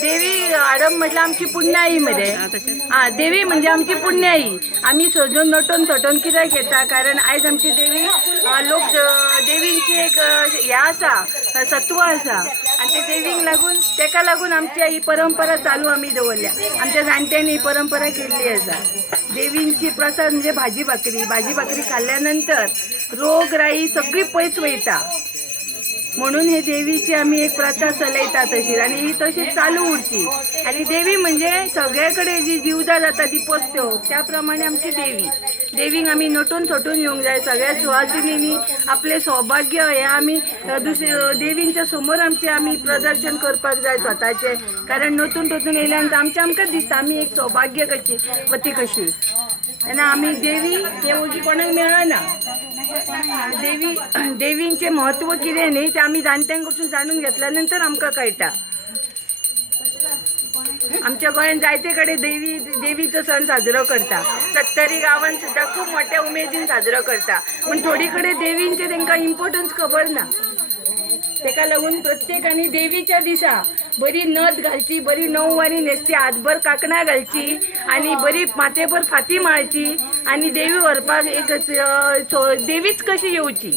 देवी आडम म्हटलं आमची पुण्याई मध्ये हा देवी म्हणजे आमची पुण्याई. आम्ही सजून नटून थटून कित्याक येता कारण आयज आमची देवी लोक देवींची एक हे आसा सत्व आसा आणि ते देवीक लागून तेका लागून आमची ही परंपरा चालू आम्ही दवरल्या. आमच्या जाणट्यांनी ही परंपरा केल्ली आसा. देवींची प्रसाद म्हणजे भाजी भाकरी खाल्ल्यानंतर रोगराई सगळी पयस वयता म्हणून हे देवीची आम्ही एक प्रथा चलयता तशीच आणि ही तशीच चालू उरची. आणि देवी म्हणजे सगळ्याकडे जी जीवदा जाता दिपोत्सव त्याप्रमाणे आमची देवीक आम्ही नटून थटून येवंक जाय. सगळ्या सुवासिनींनी आपले सौभाग्य हे आम्ही देवींच्या समोर आमचे आम्ही प्रदर्शन करपाक जाय स्वताचे. कारण नटून थटून येयल्यानंतर आमकां दिसता आम्ही एक सौभाग्य कशी वती कशी आणि आम्ही देवी ते वगी कोणाक मेळना. देवींचे महत्व कितें न्ही ते आम्ही जाणट्यांकडसून जाणून घेतल्यानंतर आमकां कळटा. आमच्या गोंयांत जायते कडेन देवीचो सण साजरो करता. 70 गांवांत सुद्दां खूब मोठ्या उमेदीन साजरो करता. पण थोडी कडेन देवींचे तांकां इम्पोर्टन्स खबर ना. तेका लागून प्रत्येकानी देवीच्या दिसा बरी नथ घालची, बरी नऊवारी न्हेसची, हातभर कांकणां घालची आणि बरी माथेभर फाती माळची आणि देवी व्हरपाक एक देवीच कशी येवची.